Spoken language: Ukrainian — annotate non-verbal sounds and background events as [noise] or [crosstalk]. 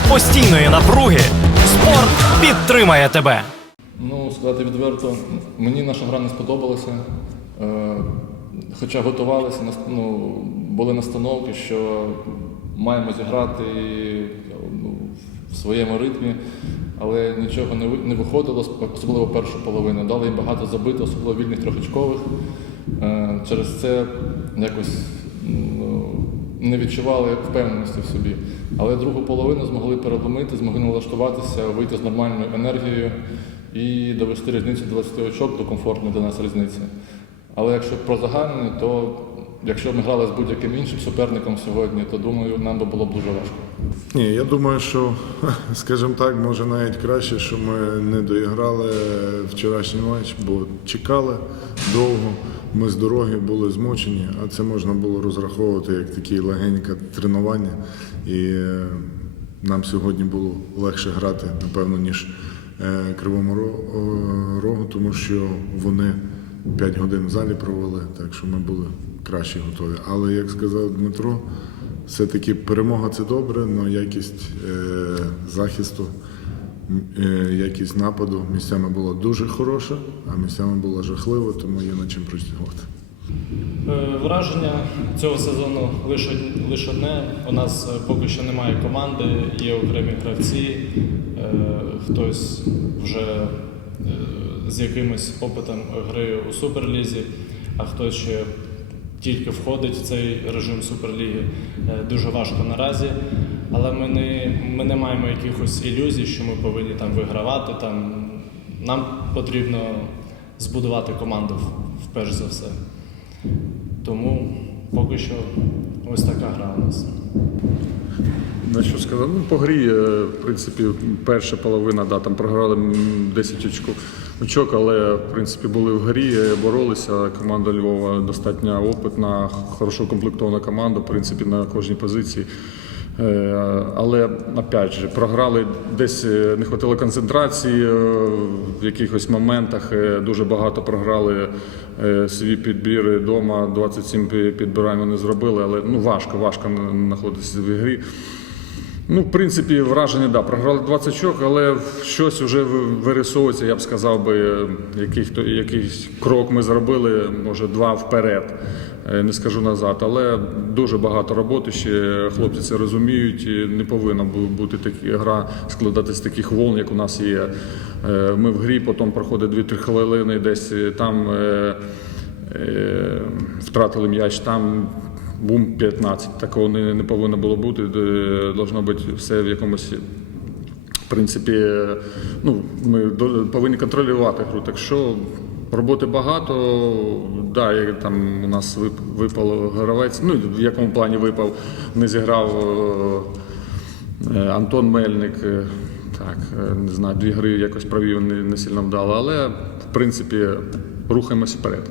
серед постійної напруги спорт підтримає тебе. Ну, сказати відверто, мені наша гра не сподобалася. Е, Хоча готувалися, ну, були настановки, що маємо зіграти ну, в своєму ритмі, але нічого не не виходило, особливо першу половину. Дали їм багато забити, особливо вільних трьохочкових. Е, Через це якось ну, не відчували впевненості в собі. Але другу половину змогли переломити, змогли налаштуватися, вийти з нормальною енергією і довести різницю 20 очок до комфортної для нас різниці. Але якщо про загальне, то якщо ми грали з будь-яким іншим суперником сьогодні, то думаю, нам би було б дуже важко. Ні, я думаю, що, [laughs] скажімо так, може навіть краще, що ми не доіграли вчорашній матч, бо чекали довго. Ми з дороги були змучені, а це можна було розраховувати як такі легеньке тренування. І е, нам сьогодні було легше грати, напевно, ніж е, Кривому Рогу, тому що вони 5 годин в залі провели, так що ми були краще готові. Але як сказав Дмитро, все-таки перемога це добре, але якість е, захисту, е, якість нападу місцями була дуже хороша, а місцями була жахлива, тому є над чим працювати. Е, Враження цього сезону лише, одне. У нас е, поки що немає команди, є окремі гравці. Е, Хтось вже з якимось опитом гри у Суперлізі, а хтось ще тільки входить в цей режим Суперліги. Е, Дуже важко наразі. Але ми не, ми не маємо якихось ілюзій, що ми повинні там вигравати. Там. Нам потрібно збудувати команду вперш за все. Тому поки що ось така гра у нас. На що сказати? Ну, по грі, е, в принципі, перша половина, да, там програли м, 10 очку, очок, але в принципі були в грі, е, боролися. Команда Львова достатньо опитна, хорошо комплектована команда, в принципі, на кожній позиції. Е, Але опять же, програли десь е, не хватило концентрації е, в якихось моментах. Дуже багато програли свої підбіри вдома. 27 підбирань вони зробили, але ну важко, важко знаходитися в ігрі. Ну, в принципі, враження, да, програли 20 очок, але щось вже вирисовується, я б сказав би, який, хто- якийсь крок ми зробили, може, два вперед, е, не скажу назад. Але дуже багато роботи ще хлопці це розуміють. і Не повинна бути така гра складатися з таких волн, як у нас є. Е, Ми в грі, потім проходить 2-3 хвилини, десь е, там. втратили м'яч там. Бум 15. Такого не, не повинно було бути. Е, Должно бути все в якомусь. В принципі, е, ну, ми повинні контролювати гру. Так що роботи багато. Да, там у нас вип- випав гравець. Ну, в якому плані випав, не зіграв е, е, Антон Мельник. е, Так, е, не знаю, дві гри якось провів не, не сильно вдало, але в принципі рухаємося вперед.